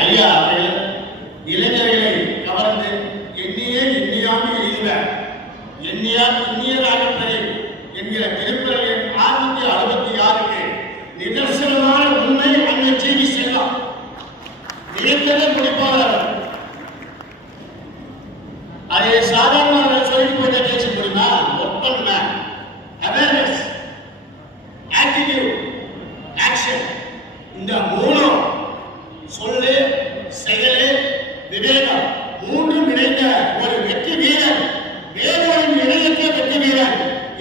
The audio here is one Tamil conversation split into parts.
ஐயா அவர்கள் இளைஞர்களை கவர்ந்து எண்ணியே எண்ணியாம எய்த எண்ணியார் எண்ணியராகப்பதை என்கிற திருக்குறளின் ஆயிரத்தி அறுபத்தி ஆறுக்கு நிதர்சனமான உண்மை அந்த செய்தி செல்லம் நினைத்ததை முடிப்பாளர். அதை சாதாரண சொல்லி போய் பேச முடியுமா ஒப்பன் சொல்லு செயலு விவேகம். மூன்றும் இணைந்த ஒரு வெற்றி வீரர் வேலோரின் இணையற்ற வெற்றி வீரர்.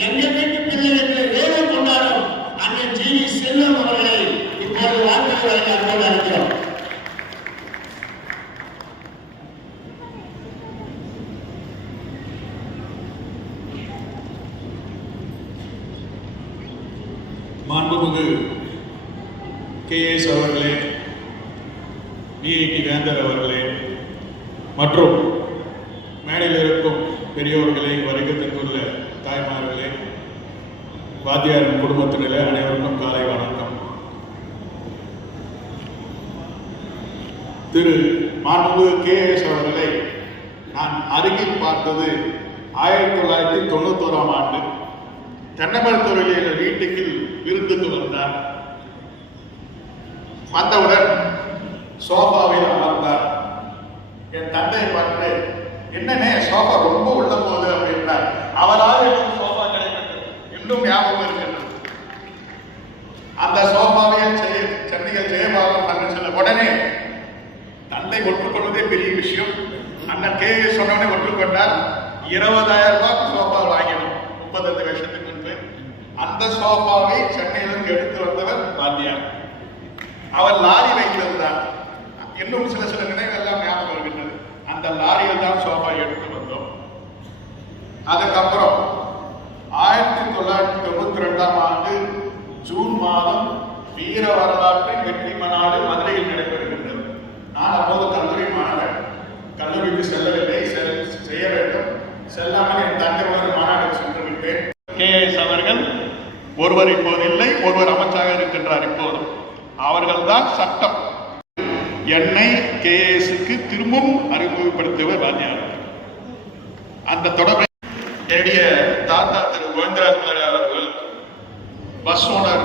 எங்கள் வீட்டு பிள்ளைகளுக்கு வேதம் கொண்டாடும் அண்ணன் ஜி. வி. செல்வம் அவர்களை இப்போது வாழ்க்கை வழங்க அழைக்கிறோம். மாண்புமிகு கேஎஸ் அவர்களே விஐடி வேந்தர் அவர்களே மற்றும் மேடையில் இருக்கும் பெரியோர்களே வருகை தந்துள்ள தாய்மார்களே வாத்தியாரின் குடும்பத்தினரே அனைவருக்கும் காலை வணக்கம். திரு மாண்பு கே எஸ் அவர்களை நான் அருகில் பார்த்தது ஆயிரத்தி தொள்ளாயிரத்தி தொண்ணூத்தோராம் ஆண்டு தென்னமரத்துறையில் எங்கள் வீட்டுக்கு விருந்துக்கு வந்தார் வந்தவுடன் சோஃபாவில் அமர்ந்தார். என் தந்தை பார்த்து என்னனே சோஃபா ரொம்ப உள்ள போகுது அப்படின்னார் அவரால் எனக்கு சோஃபா கிடைக்கிறது இன்னும் ஞாபகம் இருக்கின்றது. அந்த சோஃபாவை செய்ய சென்னையில் ஜெயபாலம் பண்ண உடனே தந்தை ஒற்றுக்கொள்வதே பெரிய விஷயம். அண்ணன் கே. சொன்னவனே ஒற்றுக்கொண்டார். இருபதாயிரம் ரூபாய்க்கு சோஃபா வாங்கினோம். முப்பத்தஞ்சு வருஷத்துக்கு முன்பு. அந்த சோஃபாவை சென்னையிலிருந்து எடுத்து வந்தவர் வாத்தியார் அவர் லாரி வைத்திருந்தார். இன்னும் சில சில நினைவெல்லாம் ஞாபகம் வருகின்றது. அந்த லாரியில் தான் சோஃபா எடுத்து வந்தோம். அதுக்கப்புறம் ஆயிரத்தி தொள்ளாயிரத்தி தொண்ணூத்தி ரெண்டாம் ஆண்டு ஜூன் மாதம் வீர வரலாற்றின் வெற்றி மாநாடு மதுரையில் நடைபெறுகின்றது. நான் அப்போது கல்லூரி மாணவன். கல்லூரிக்கு செல்லவில்லை. செல்- செய்ய வேண்டும். செல்லாமல் என் தந்தையோடு மாநாடு சென்று விட்டேன். கேஎஸ் அவர்கள் ஒருவர் இப்போது இல்லை ஒருவர் அமைச்சராக இருக்கின்றார் இப்போது. அவர்கள்தான் சட்டம். என்னை கேஎஸ்க்கு திரும்பவும் அறிமுகப்படுத்தியவர் வாத்தியார். அந்த தொடர்பை என்னுடைய தாத்தா திரு கோவிந்தராஜ் அவர்கள் பஸ்